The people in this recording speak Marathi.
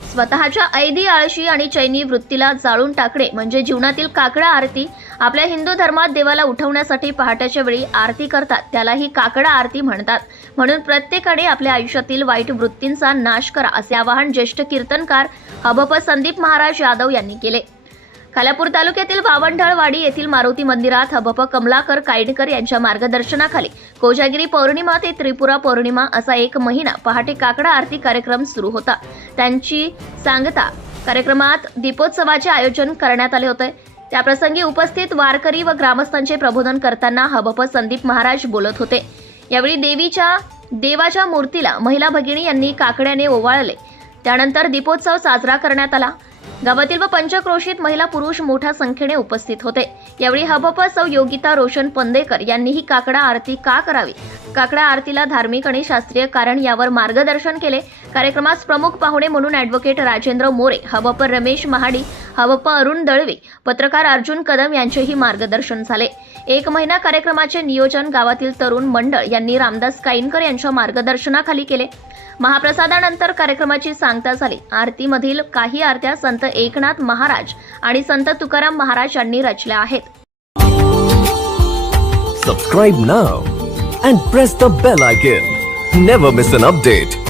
स्वतःच्या ऐदी आळशी आणि चैनी वृत्तीला जाळून टाकणे म्हणजे जीवनातील काकडा आरती आपल्या हिंदू धर्मात देवाला उठवण्यासाठी पहाटेच्या वेळी आरती करतात. त्यालाही काकडा आरती म्हणतात. म्हणून प्रत्येकाने आपल्या आयुष्यातील वाईट वृत्तींचा नाश करा असे आवाहन ज्येष्ठ कीर्तनकार हबप संदीप महाराज यादव यांनी केले. खालापूर तालुक्यातील बावंढळवाडी येथील मारुती मंदिरात हबप कमलाकर कायडकर यांच्या मार्गदर्शनाखाली कोजागिरी पौर्णिमा ते त्रिपुरा पौर्णिमा असा एक महिना पहाटे काकडा आरती कार्यक्रम सुरू होता. त्यांची सांगता कार्यक्रमात दीपोत्सवाचे आयोजन करण्यात आले होते. त्याप्रसंगी उपस्थित वारकरी व ग्रामस्थांचे प्रबोधन करताना हबप संदीप महाराज बोलत होते. यावेळी देवीच्या देवाच्या मूर्तीला महिला भगिनी यांनी काकड्याने ओवाळले. त्यानंतर दीपोत्सव साजरा करण्यात आला. गावातील व पंचक्रोशीत महिला पुरुष मोठ्या संख्येने उपस्थित होते. यावेळी हबप सौ योगिता रोशन पंदेकर यांनी ही काकडा आरती का करावी? काकडा आरतीला धार्मिक आणि शास्त्रीय कारण यावर मार्गदर्शन केले. कार्यक्रमास प्रमुख पाहुणे म्हणून ॲडव्होकेट राजेंद्र मोरे हबप रमेश महाडी हबप अरुण दळवे. पत्रकार अर्जुन कदम यांचेही मार्गदर्शन झाले. एक महिना कार्यक्रमाचे नियोजन गावातील तरुण मंडळ यांनी रामदास काईनकर यांच्या मार्गदर्शनाखाली केले. महाप्रसादानंतर कार्यक्रमाची सांगता झाली. आरतीमधील काही आरत्या संत एकनाथ महाराज आणि संत तुकाराम महाराज यांनी रचल्या आहेत. Subscribe now and press the bell icon. Never miss an update.